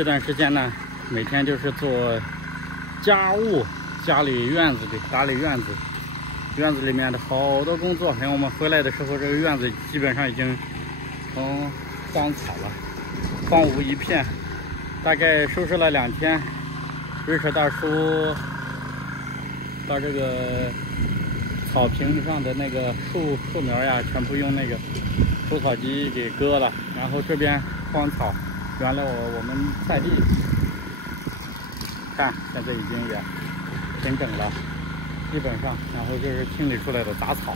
这段时间呢，每天就是做家务，家里院子里打理院子，院子里面的好多工作。等我们回来的时候，这个院子基本上已经荒草了，荒芜一片。大概收拾了2天，瑞克大叔把这个草坪上的那个树苗呀，全部用那个除草机给割了。然后这边荒草，原来我们菜地，看现在已经也平整了，基本上。然后就是清理出来的杂草。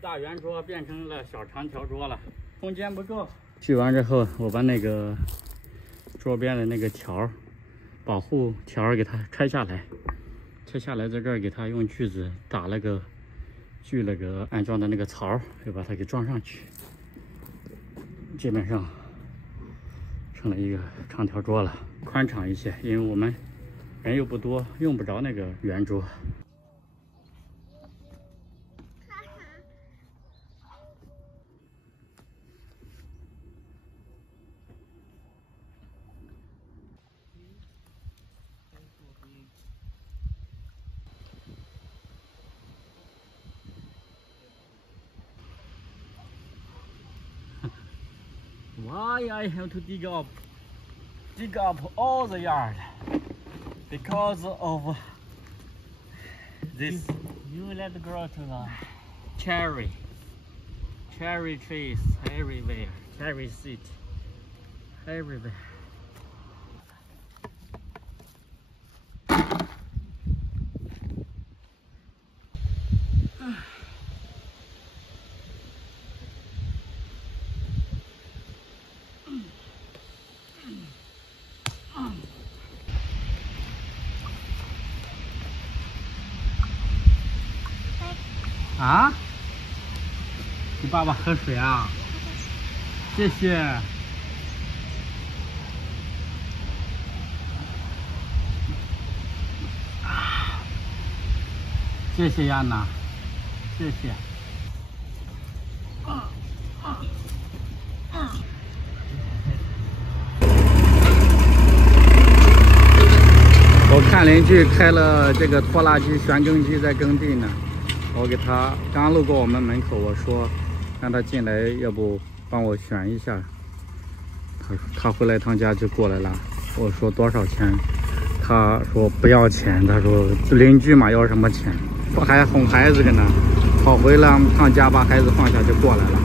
大圆桌变成了小长条桌了，空间不够。锯完之后，我把那个桌边的那个条，保护条给它拆下来，在这儿给它用锯子锯了个安装的那个槽，又把它给装上去，基本上成了一个长条桌了，宽敞一些。因为我们人又不多，用不着那个圆桌。Why I have to dig up all the yard? Because of this. You let grow to the cherry trees everywhere, cherry seed everywhere.啊？给爸爸喝水啊！谢谢。谢谢亚娜，谢谢。我看邻居开了这个拖拉机、旋耕机在耕地呢。我给他刚路过我们门口，我说让他进来，要不帮我选一下。他回来趟家就过来了。我说多少钱？他说不要钱。他说邻居嘛，要什么钱？我还哄孩子着呢，跑回了趟家，把孩子放下就过来了。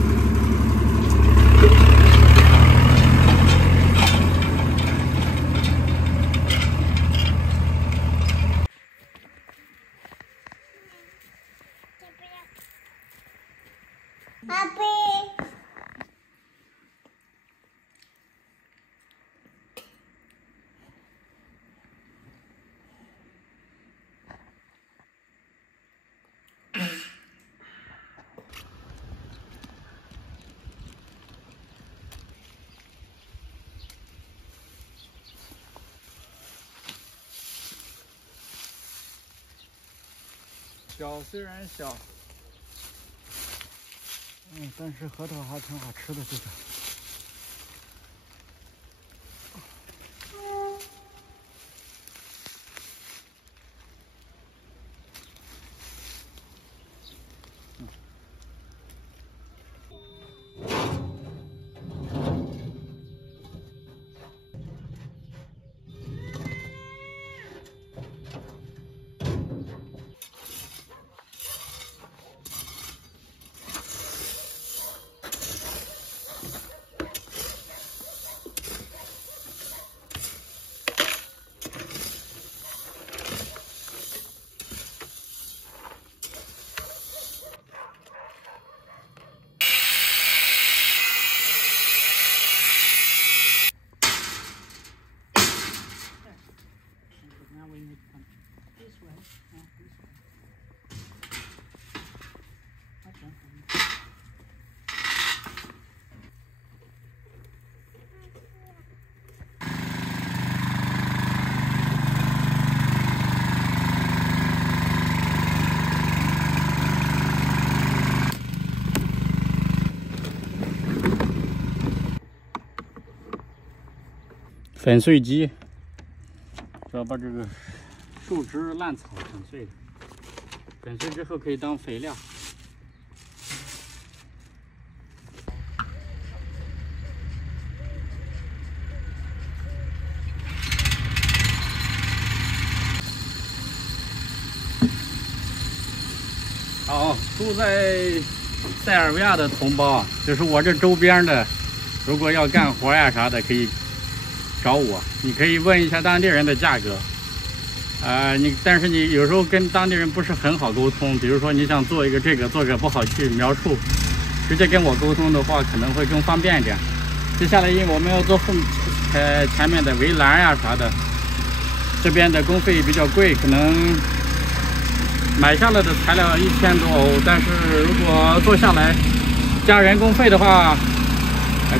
小虽然小，但是核桃还挺好吃的，这个。粉碎机，主要把这个树枝、烂草粉碎，粉碎之后可以当肥料。好，住在塞尔维亚的同胞，就是我这周边的，如果要干活呀啥的，可以找我。你可以问一下当地人的价格。但是你有时候跟当地人不是很好沟通，比如说你想做一个这个，做个不好去描述，直接跟我沟通的话可能会更方便一点。接下来因为我们要做前面的围栏呀啥的，这边的工费比较贵，可能买下来的材料1000多欧，但是如果做下来加人工费的话，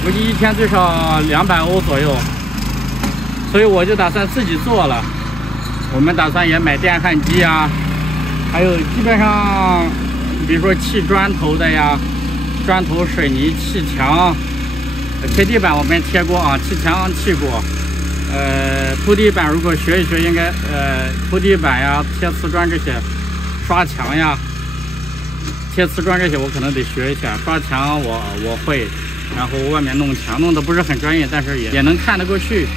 估计一天最少200欧左右，所以我就打算自己做了。我们打算也买电焊机啊，还有基本上，比如说砌砖头的呀，砖头、水泥、砌墙、贴地板我们贴过啊，砌墙砌过。铺地板如果学一学，应该铺地板呀、贴瓷砖这些，刷墙呀、贴瓷砖这些我可能得学一下。刷墙我会，然后外面弄墙弄得不是很专业，但是也能看得过去。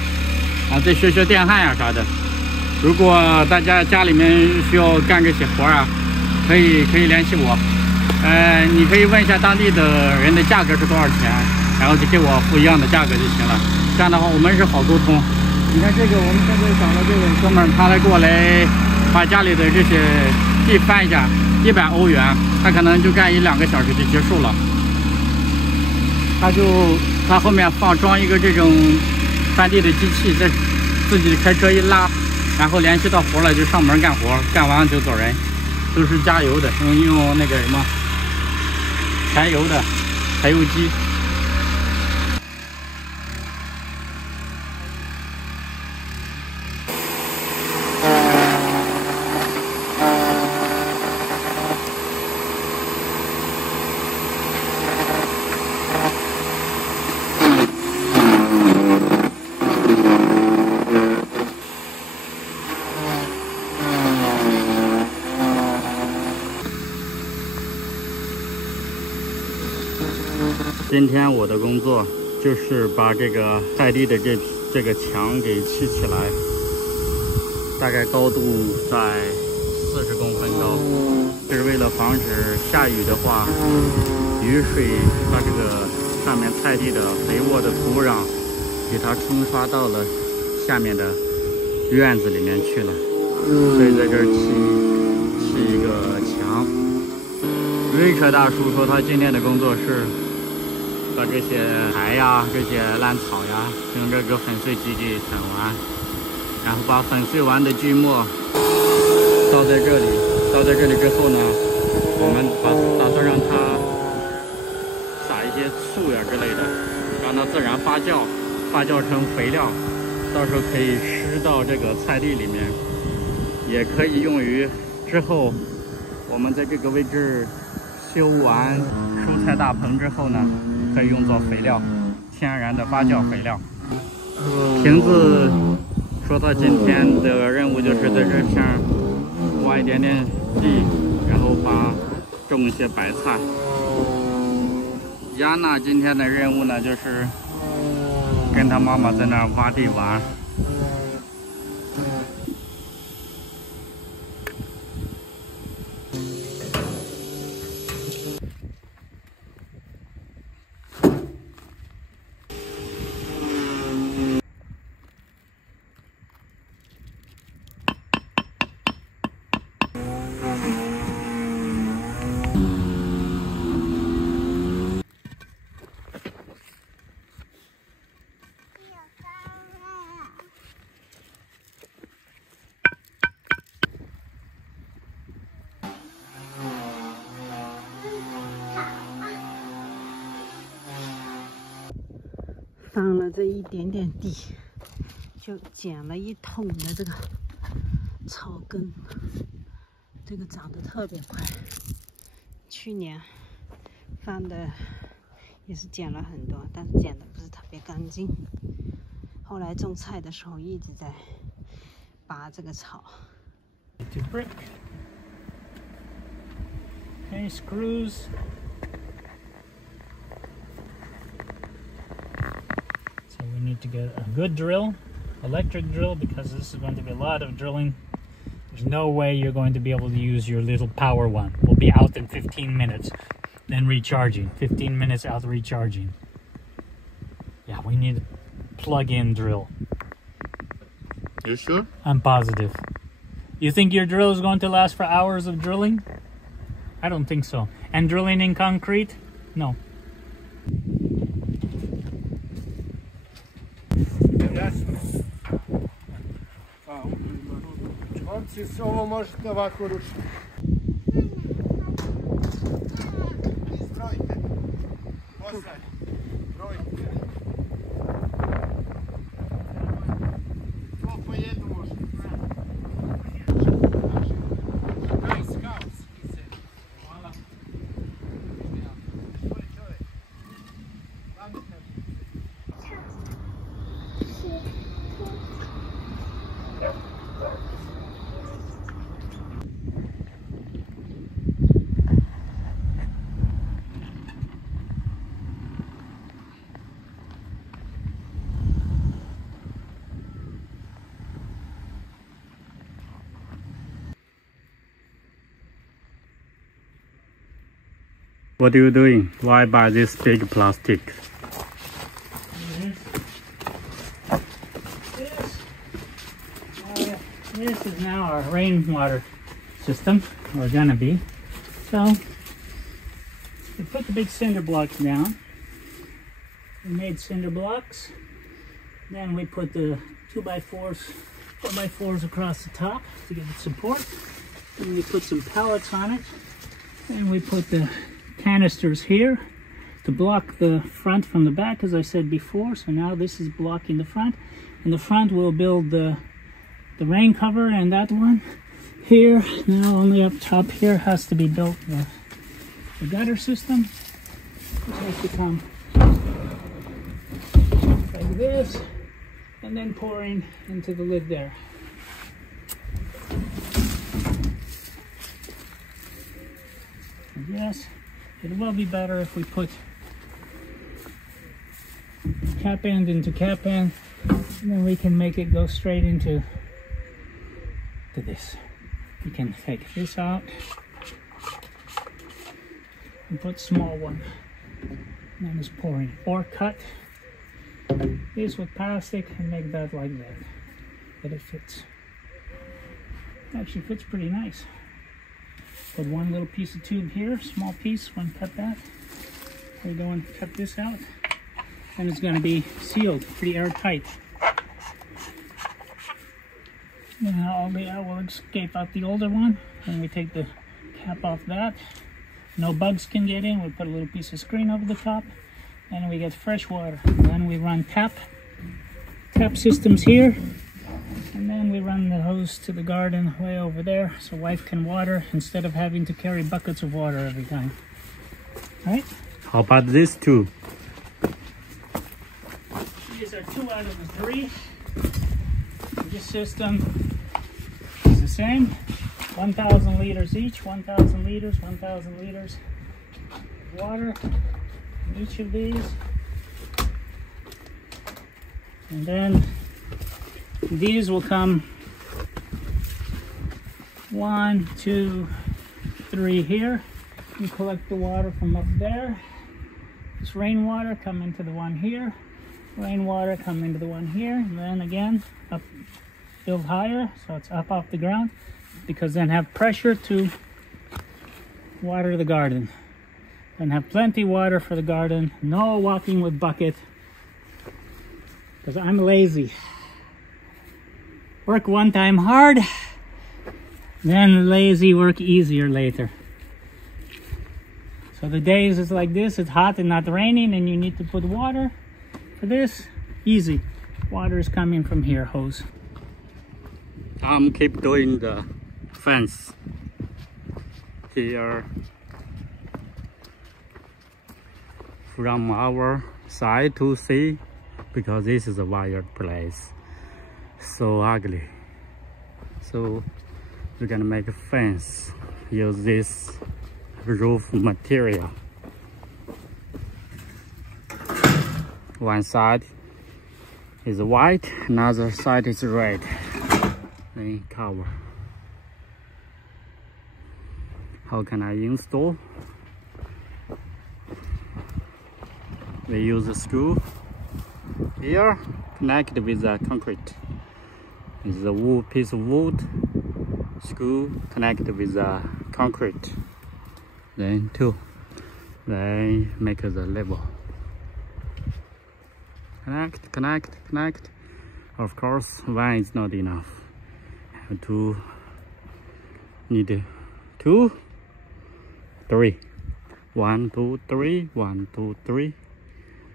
啊，再学学电焊呀啥的。如果大家家里面需要干这些活啊，可以联系我。你可以问一下当地的人的价格是多少钱，然后就给我付一样的价格就行了。这样的话我们是好沟通。你看这个，我们现在找了这个哥们儿，他来过来把家里的这些地翻一下，100欧元，他可能就干1-2个小时就结束了。他后面装一个这种翻地的机器，再自己开车一拉，然后联系到活了就上门干活，干完就走人，都是加油的，用那个什么柴油的柴油机。今天我的工作就是把这个菜地的这个墙给砌起来，大概高度在40公分高，这是为了防止下雨的话，雨水把这个上面菜地的肥沃的土壤给它冲刷到了下面的院子里面去了，所以在这儿砌一个墙。瑞克大叔说他今天的工作是把这些柴呀、这些烂草呀，用这个粉碎机给粉完，然后把粉碎完的锯末倒在这里。倒在这里之后呢，我们打算让它撒一些醋呀之类的，让它自然发酵成肥料，到时候可以施到这个菜地里面，也可以用于之后我们在这个位置修完蔬菜大棚之后呢，可以用作肥料，天然的发酵肥料。瓶子说他今天的任务就是在这片挖一点点地，然后种一些白菜。亚娜今天的任务呢，就是跟她妈妈在那儿挖地玩。放了这一点点地，就捡了1桶的这个草根，这个长得特别快。去年放的也是捡了很多，但是捡的不是特别干净。后来种菜的时候一直在拔这个草。To brick. Any screws? So we need to get a good drill, electric drill, because this is going to be a lot of drilling. There's no way you're going to be able to use your little power one. We'll be out in 15 minutes, then recharging. 15 minutes out recharging. Yeah, we need a plug-in drill. You sure? I'm positive. You think your drill is going to last for hours of drilling? I don't think so. And drilling in concrete? No. Ovo možete ovako ručiti. Izbrojite. Posaj. Brojite. To po jednu možete. Nice house, he said. Hvala. Koji čovjek? Pametan. What are you doing? Why buy this big plastic? This is now our rainwater system, or gonna be. So we put the big cinder blocks down. We made cinder blocks. Then we put the 2x4s, 4x4s across the top to give it support. Then we put some pallets on it. Then we put the canisters here to block the front from the back, as I said before. So now this is blocking the front. In the front we'll build the rain cover, and that one here, now only up top here has to be built the gutter system, which has to come like this, and then pouring into the lid there. Yes, it will be better if we put cap end into cap end, and then we can make it go straight into this. We can take this out and put small one, and then it's pouring, or cut this with plastic and make that like that, but it fits. It actually fits pretty nice. Put one little piece of tube here, small piece, when cut that. We're going to cut this out, and it's going to be sealed, pretty airtight. Now all the air will escape out the older one, and we take the cap off that. No bugs can get in. We put a little piece of screen over the top, and we get fresh water. Then we run tap systems here, and then we run the hose to the garden way over there, so wife can water instead of having to carry buckets of water every time. right? How about this two? These are 2 out of the 3. This system is the same. 1,000 liters each, 1,000 liters, 1,000 liters of water in each of these. And then these will come 1, 2, 3 here. You collect the water from up there. This rainwater come into the one here. Rainwater come into the one here. And then again, up, build higher, so it's up off the ground. Because then have pressure to water the garden. Then have plenty water for the garden. No walking with bucket. Because I'm lazy. Work one time hard, then lazy, work easier later. So the days is like this, it's hot and not raining, and you need to put water for this, easy. Water is coming from here, hose. I'm keep doing the fence here from our side to see, because this is a wired place. So ugly. So we're gonna make a fence. Use this roof material. One side is white, another side is red. Then cover. How can I install? We use a screw here, connected with the concrete. It's a wood, piece of wood, screw connected with the concrete. Then they make the level. Connect, connect, connect. Of course, one is not enough. Have to need 2, 3. 1, 2, 3. 1, 2, 3.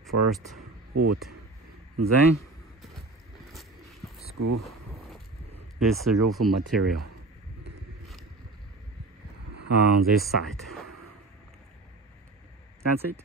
First wood, then screw this roof material on this side. That's it.